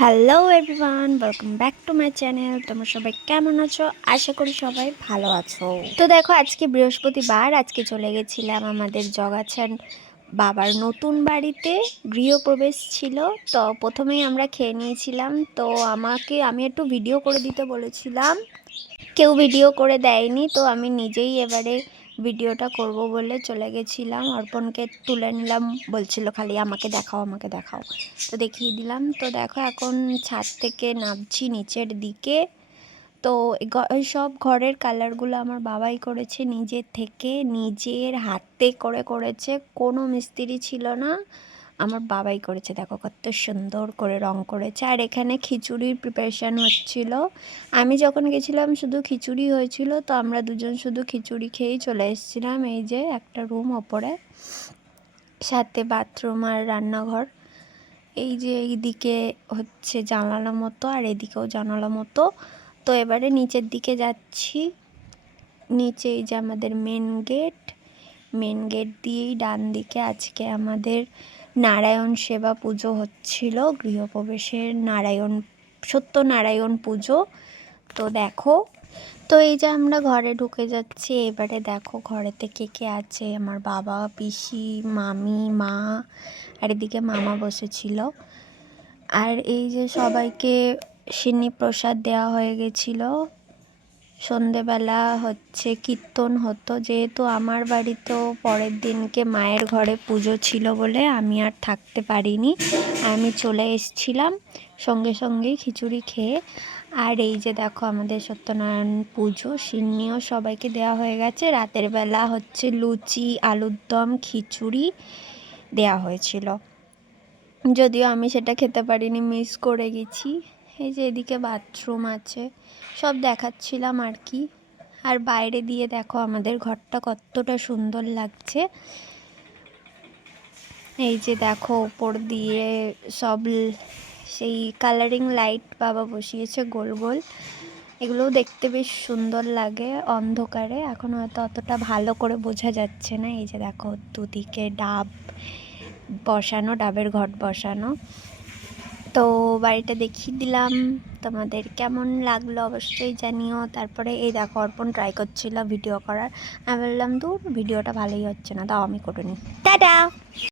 Hello everyone, welcome back to my channel. তোমরা সবাই কেমন আছো? আশা করি সবাই ভালো আছো। তো দেখো, আজকে বৃহস্পতিবার, আজকে চলে গেছিলাম আমাদের জগাছান বাবার নতুন বাড়িতে। গৃহপ্রবেশ ছিল, তো প্রথমেই আমরা খেয়ে নিয়েছিলাম। তো আমি একটু ভিডিও করে দিতে বলেছিলাম, কেউ ভিডিও করে দেয়নি, তো আমি নিজেই এবারে ভিডিওটা করব বলে চলে গেছিলাম। অর্পণকে তুলে নিলাম, বলছিল খালি আমাকে দেখাও আমাকে দেখাও, তো দেখিয়ে দিলাম। তো দেখো, এখন ছাদ থেকে নামছি নিচের দিকে। তো সব ঘরের কালারগুলো আমার বাবাই করেছে, নিজের থেকে নিজের হাতে করেছে, কোনো মিস্ত্রি ছিল না, আমার বাবাই করেছে। দেখো কত সুন্দর করে রং করেছে। আর এখানে খিচুড়ির প্রিপারেশান হচ্ছিল। আমি যখন গেছিলাম শুধু খিচুড়ি হয়েছিল, তো আমরা দুজন শুধু খিচুড়ি খেয়েই চলে এসেছিলাম। এই যে একটা রুম ওপরে, সাথে বাথরুম আর রান্নাঘর। এই যে এইদিকে হচ্ছে জানালা মতো, আর এদিকেও জানালা মতো। তো এবারে নিচের দিকে যাচ্ছি। নিচে এই যে আমাদের মেন গেট দিয়েই ডান দিকে আজকে আমাদের নারায়ণ সেবা পুজো হচ্ছিল, গৃহপ্রবেশের সত্যনারায়ণ পুজো। তো দেখো, তো এই যে আমরা ঘরে ঢুকে যাচ্ছি। এবারে দেখো ঘরেতে কে কে আছে, আমার বাবা, পিসি, মামি, মা, আর এদিকে মামা বসেছিল। আর এই যে সবাইকে সিন্নি প্রসাদ দেওয়া হয়ে গেছিলো। সন্ধেবেলা হচ্ছে কীর্তন হতো, যেহেতু আমার বাড়িতেও পরের দিনকে মায়ের ঘরে পুজো ছিল বলে আমি আর থাকতে পারিনি, আমি চলে এসেছিলাম সঙ্গে সঙ্গেই খিচুড়ি খেয়ে। আর এই যে দেখো আমাদের সত্যনারায়ণ পুজো সিন্নিও সবাইকে দেওয়া হয়ে গেছে। রাতের বেলা হচ্ছে লুচি, আলুর দম, খিচুড়ি দেওয়া হয়েছিল, যদিও আমি সেটা খেতে পারিনি, মিস করে গেছি। এই যে এদিকে বাথরুম আছে, সব দেখাচ্ছিলাম আর কি। আর বাইরে দিয়ে দেখো আমাদের ঘরটা কতটা সুন্দর লাগছে। এই যে দেখো উপর দিয়ে সব সেই কালারিং লাইট বাবা বসিয়েছে গোল গোল, এগুলোও দেখতে বেশ সুন্দর লাগে অন্ধকারে। এখন হয়তো অতটা ভালো করে বোঝা যাচ্ছে না। এই যে দেখো দুদিকে ডাব বসানো, ডাবের ঘট বসানো। তো বাড়িটা দেখিয়ে দিলাম, তোমাদের কেমন লাগলো অবশ্যই জানিও। তারপরে এই দেখো অর্পণ ট্রাই করছিল ভিডিও করার, আমি বললাম দূর, ভিডিওটা ভালোই হচ্ছে না, দাও আমি করে নিই, টাটা।